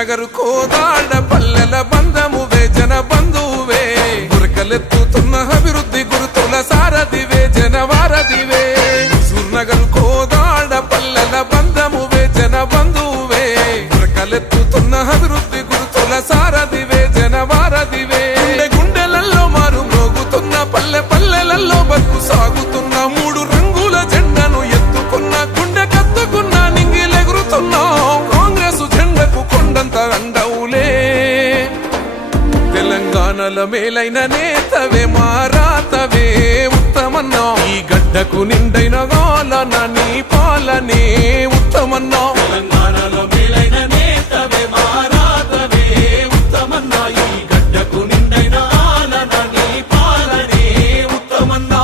నగరు కోదాడ పల్లెల బంధమువే జన బంధువే గురకలెత్తుతున్న అభివృద్ధి గురుతుల సారథివే జన వారధివే నగరు కోదాడ పల్లెల బంధమువే జన బంధువే గురకలెత్తుతున్న అభివృద్ధి గురుతుల సారథివే జన వారధివే గుండెలలో మారు మోగుతున్న పల్లె పల్లెలలో బతుకు సాగుతున్న మూడు రంగుల జెండను ఎత్తుకున్న గుండె కత్తుకున్న నింగిలెగురుతున్నా కాంగ్రెసు జెండకు కొండంత అండవులే తెలంగాణల మేలైన నేతవే మారాతవే ఉత్తమన్నా ఈ గడ్డకు నిండైన గాలన నీ పాలనే ఉత్తమన్నా తెలంగాణలో మేలైన నేతవే మారాతవే ఉత్తమన్నా ఈ గడ్డకు నిండైన గాలన నీ పాలనే ఉత్తమన్నా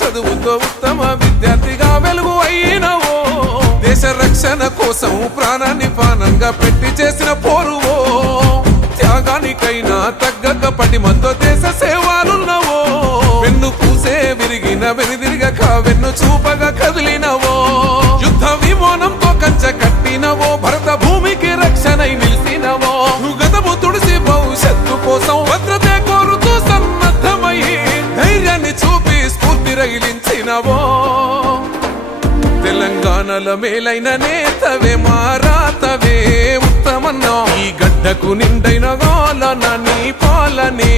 చదువుతో ఉత్తమ విద్యార్థిగా వెలుగు అయినవో దేశ రక్షణ కోసం ప్రాణాన్ని పానంగా పెట్టి చేసిన పోరువో త్యాగానికైనా తగ్గక పటిమంతో దేశ సేవలున్నవో వెన్ను పూసే విరిగిన వెనుదిరగక వెన్ను చూపగా కదిలినవో యుద్ధ విమానంతో కంచె కట్టినవో భరత భూమికి రక్షణై నిలిసినవో గతము తుడిసి భవిష్యత్తు కోసం భద్రతే కోరుతూ సన్నద్ధమై ధైర్యాన్ని చూపి స్ఫూర్తి రగిలించినవో తెలంగాణల మేలైన నేతవే మారాతవే ఉత్తమన్నా ఈ గడ్డకు నిండైన గాలన నీ పాలనే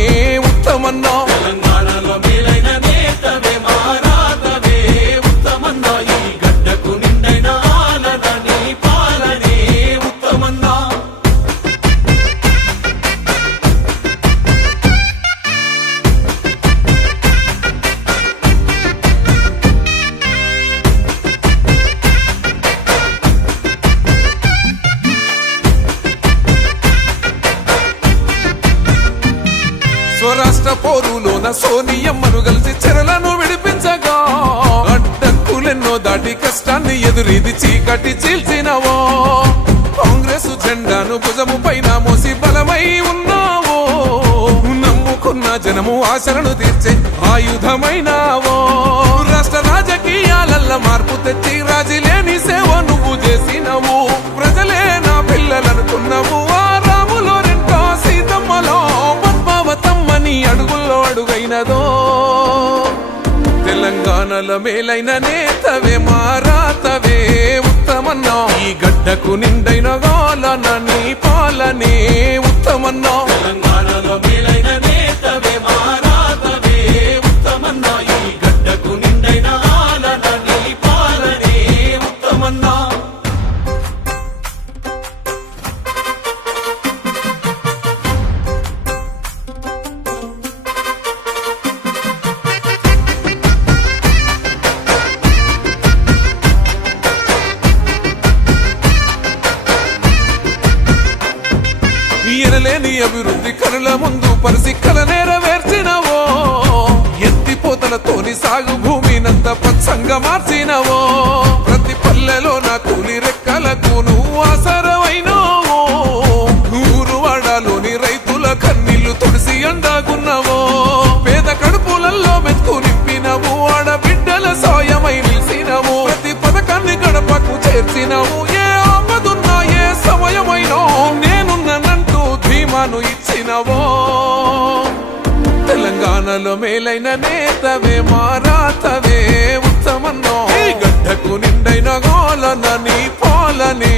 ఉత్తమన్నా తెలంగాణలో మేలైన నేతవే మారాతవే ఉత్తమన్నా ఈ గడ్డకు నిండైన గాలన నీ పాలనే ఉత్తమన్నా స్వరాష్ట్ర పోరులోన సోనియమ్మను కలిసి చెరలను విడిపించగా అడ్డంకులెన్నో దాటి కష్టాన్ని ఎదురీది చీకటి చీల్చినవో కాంగ్రెస్ జెండాను భుజము పైన మోసి బలమై ఉన్నావో నమ్ముకున్న జనము ఆశలను తీర్చే ఆయుధమైనావో రాష్ట్ర రాజకీయాలల్ల మార్పు తెచ్చి రాజీలేని సేవ నువ్వు చేసినవు ప్రజలే నా పిల్లలనుకున్నావు ఆ రాములో రెండో సీతమ్మలో పద్మావతమ్మని అడుగుల్లో అడుగైనదో తెలంగాణల మేలైన నేతవే మారాతవే ఉత్తమన్నా ఈ గడ్డకు నిండైన గాలన నీ పాలనే ఉత్తమన్నా తెలంగాణలో మేలైన నేతవే మారాతవే ఉత్తమన్నా ఈ గడ్డకు నిండైన గాలన నీ పాలనే ఉత్తమన్నా ఎనలేని అభివృద్ధి కనుల ముందు పరిసిక్కల నెరవేర్చినవో ఎత్తిపోతలతోని సాగు భూమినంత పచ్చంగా మార్చినవో ప్రతి పల్లెలో నా కూలి రెక్కలకు నువ్వు ఆసరమైనవో ఊరు వాడలోని రైతుల కన్నీళ్లు తుడిసి అందాగున్నవో పేద కడుపులలో మెతుకు నింపినవు ఆడబిడ్డల సాయమై నిలిసినవు ప్రతి పథకాన్ని గడపకు చేర్చినవు ఏ ఆపదున్నా ఏ సమయమైనా నేనున్నానంటూ ధీమాను ఇచ్చినవో తెలంగాణలో మేలైన నేతవే మారాతవే ఉత్తమన్నా ఈ గడ్డకు నిండైన గాలన నీ పాలనే